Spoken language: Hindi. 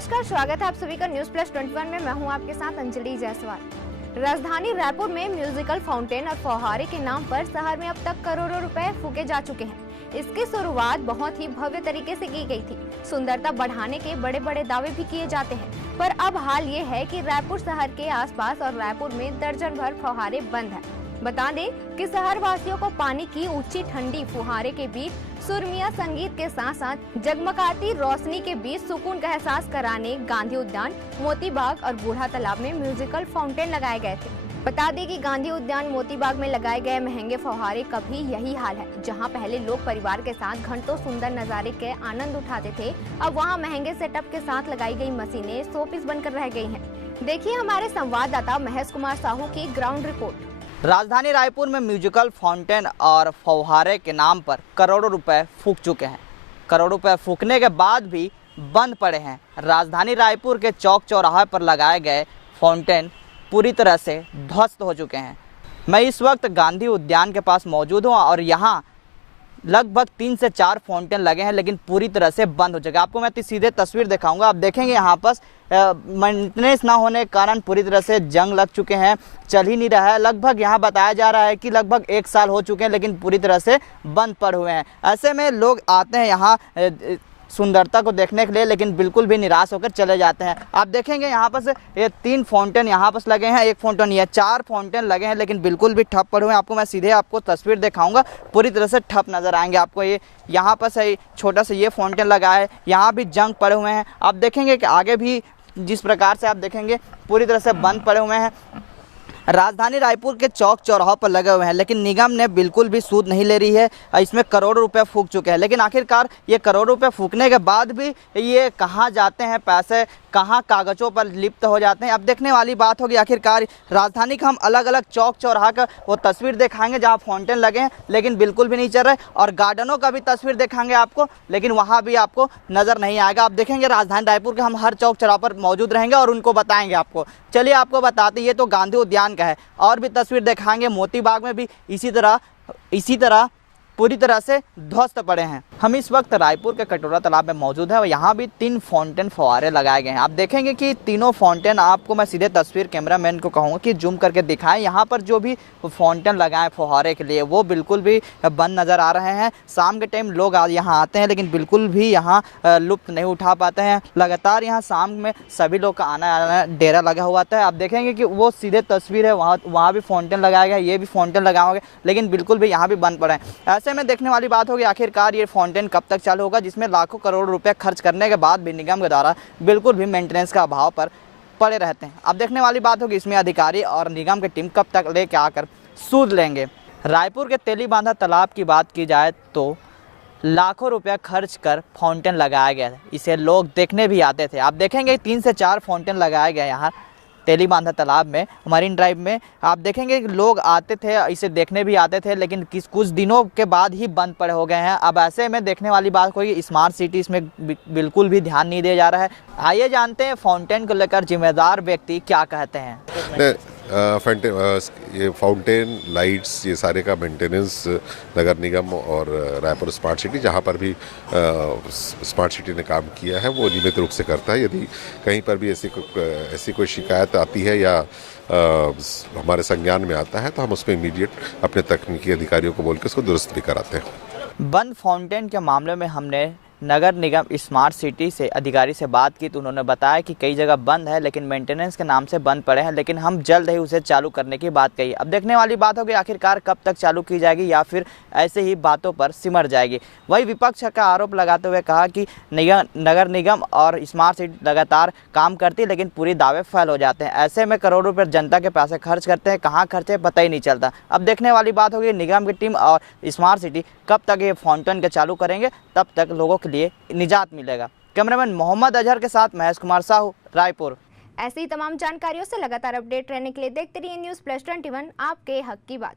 नमस्कार, स्वागत है आप सभी का न्यूज प्लस 21 में। मैं हूं आपके साथ अंजलि जायसवाल। राजधानी रायपुर में म्यूजिकल फाउंटेन और फौहारे के नाम पर शहर में अब तक करोड़ों रुपए फूके जा चुके हैं। इसकी शुरुआत बहुत ही भव्य तरीके से की गई थी। सुंदरता बढ़ाने के बड़े बड़े दावे भी किए जाते हैं, पर अब हाल ये है कि रायपुर शहर के आसपास और रायपुर में दर्जन भर फौहारे बंद है। बता दें कि शहर वासियों को पानी की ऊंची ठंडी फुहारे के बीच सुरमिया संगीत के साथ साथ जगमगाती रोशनी के बीच सुकून का एहसास कराने गांधी उद्यान, मोती बाग और बूढ़ा तालाब में म्यूजिकल फाउंटेन लगाए गए थे। बता दें कि गांधी उद्यान, मोती बाग में लगाए गए महंगे फौहारे का भी यही हाल है। जहां पहले लोग परिवार के साथ घंटों सुंदर नजारे के आनंद उठाते थे, अब वहां महंगे सेटअप के साथ लगाई गई मशीनें शोपीस बनकर रह गई हैं। देखिए हमारे संवाददाता महेश कुमार साहू की ग्राउंड रिपोर्ट। राजधानी रायपुर में म्यूजिकल फाउंटेन और फौहारे के नाम पर करोड़ों रुपए फूक चुके हैं। करोड़ों रुपए फूकने के बाद भी बंद पड़े हैं। राजधानी रायपुर के चौक चौराहे पर लगाए गए फाउंटेन पूरी तरह से ध्वस्त हो चुके हैं। मैं इस वक्त गांधी उद्यान के पास मौजूद हूँ और यहाँ लगभग 3 से 4 फाउंटेन लगे हैं, लेकिन पूरी तरह से बंद हो चुके हैं। आपको मैं सीधे तस्वीर दिखाऊंगा। आप देखेंगे यहाँ पर मेंटेनेंस ना होने के कारण पूरी तरह से जंग लग चुके हैं, चल ही नहीं रहा है। लगभग यहाँ बताया जा रहा है कि लगभग 1 साल हो चुके हैं, लेकिन पूरी तरह से बंद पड़े हुए हैं। ऐसे में लोग आते हैं यहाँ सुंदरता को देखने के लिए, लेकिन बिल्कुल भी निराश होकर चले जाते हैं। आप देखेंगे यहाँ पर से ये 3 फाउंटेन यहाँ पर लगे हैं, 1 फाउंटेन, ये 4 फाउंटेन लगे हैं, लेकिन बिल्कुल भी ठप पड़े हुए हैं। आपको मैं सीधे आपको तस्वीर दिखाऊंगा, पूरी तरह से ठप नजर आएंगे आपको। ये यहाँ पर से छोटा सा ये फाउंटेन लगा है, यहाँ भी जंग पड़े हुए हैं। आप देखेंगे कि आगे भी जिस प्रकार से आप देखेंगे पूरी तरह से बंद पड़े हुए हैं। राजधानी रायपुर के चौक चौराहों पर लगे हुए हैं, लेकिन निगम ने बिल्कुल भी सूद नहीं ले रही है। इसमें करोड़ों रुपए फूक चुके हैं, लेकिन आखिरकार ये करोड़ों रुपए फूकने के बाद भी ये कहाँ जाते हैं पैसे, कहाँ कागजों पर लिप्त हो जाते हैं। अब देखने वाली बात होगी आखिरकार। राजधानी का हम अलग अलग चौक चौराहा का वो तस्वीर दिखाएंगे जहाँ फाउंटेन लगे हैं, लेकिन बिल्कुल भी नहीं चल रहे, और गार्डनों का भी तस्वीर दिखाएंगे आपको, लेकिन वहाँ भी आपको नज़र नहीं आएगा। आप देखेंगे राजधानी रायपुर के हम हर चौक चौराहा पर मौजूद रहेंगे और उनको बताएंगे आपको। चलिए आपको बताते, ये तो गांधी उद्यान का है, और भी तस्वीर दिखाएंगे। मोती बाग में भी इसी तरह पूरी तरह से ध्वस्त पड़े हैं। हम इस वक्त रायपुर के कटोरा तालाब में मौजूद है और यहाँ भी 3 फाउंटेन फौहारे लगाए गए हैं। आप देखेंगे कि तीनों फाउंटेन, आपको मैं सीधे तस्वीर कैमरामैन को कहूँगा कि जूम करके दिखाएं। यहाँ पर जो भी फाउंटेन लगाए फौहारे के लिए वो बिल्कुल भी बंद नज़र आ रहे हैं। शाम के टाइम लोग यहाँ आते हैं, लेकिन बिल्कुल भी यहाँ लुत्फ नहीं उठा पाते हैं। लगातार यहाँ शाम में सभी लोग का आना डेरा लगा हुआ था। आप देखेंगे कि वो सीधे तस्वीर है, वहाँ भी फाउंटेन लगाया गया, ये भी फाउंटेन लगाया गया, लेकिन बिल्कुल भी यहाँ भी बंद पड़े हैं। ऐसे में देखने वाली बात होगी आखिरकार ये फाउंटेन कब तक चालू होगा, जिसमें लाखों करोड़ रुपए खर्च करने के बाद भी निगम के द्वारा बिल्कुल भी मेंटेनेंस का अभाव पर पड़े रहते हैं। अब देखने वाली बात होगी इसमें अधिकारी और निगम की टीम कब तक लेके आकर सूद लेंगे। रायपुर के तेलीबांधा तालाब की बात की जाए तो लाखों रुपया खर्च कर फाउंटेन लगाया गया है। इसे लोग देखने भी आते थे। आप देखेंगे 3 से 4 फाउंटेन लगाए गए यहाँ तेलीबांधा तालाब में, मरीन ड्राइव में। आप देखेंगे लोग आते थे, इसे देखने भी आते थे, लेकिन कुछ दिनों के बाद ही बंद पड़े हो गए हैं। अब ऐसे में देखने वाली बात कोई स्मार्ट सिटी इसमें बिल्कुल भी ध्यान नहीं दिया जा रहा है। आइए जानते हैं फाउंटेन को लेकर जिम्मेदार व्यक्ति क्या कहते हैं। ये फाउंटेन, लाइट्स, ये सारे का मेंटेनेंस नगर निगम और रायपुर स्मार्ट सिटी, जहाँ पर भी स्मार्ट सिटी ने काम किया है, वो नियमित रूप से करता है। यदि कहीं पर भी ऐसी कोई शिकायत आती है या हमारे संज्ञान में आता है, तो हम उसमें इमीडिएट अपने तकनीकी अधिकारियों को बोल के उसको दुरुस्त भी कराते हैं। बंद फाउंटेन के मामले में हमने नगर निगम स्मार्ट सिटी से अधिकारी से बात की, तो उन्होंने बताया कि कई जगह बंद है, लेकिन मेंटेनेंस के नाम से बंद पड़े हैं, लेकिन हम जल्द ही उसे चालू करने की बात कही। अब देखने वाली बात होगी आखिरकार कब तक चालू की जाएगी या फिर ऐसे ही बातों पर सिमट जाएगी। वही विपक्ष का आरोप लगाते हुए कहा कि नगर निगम और स्मार्ट सिटी लगातार काम करती है, लेकिन पूरी दावे फेल हो जाते हैं। ऐसे में करोड़ों रुपये जनता के पैसे खर्च करते हैं, कहाँ खर्चे पता ही नहीं चलता। अब देखने वाली बात होगी निगम की टीम और स्मार्ट सिटी कब तक ये फाउंटेन के चालू करेंगे, तब तक लोगों के लिए निजात मिलेगा। कैमरामैन मोहम्मद अजहर के साथ महेश कुमार साहू, रायपुर। ऐसी तमाम जानकारियों से लगातार अपडेट रहने के लिए देखते रहिए न्यूज प्लस 21, आपके हक की बात।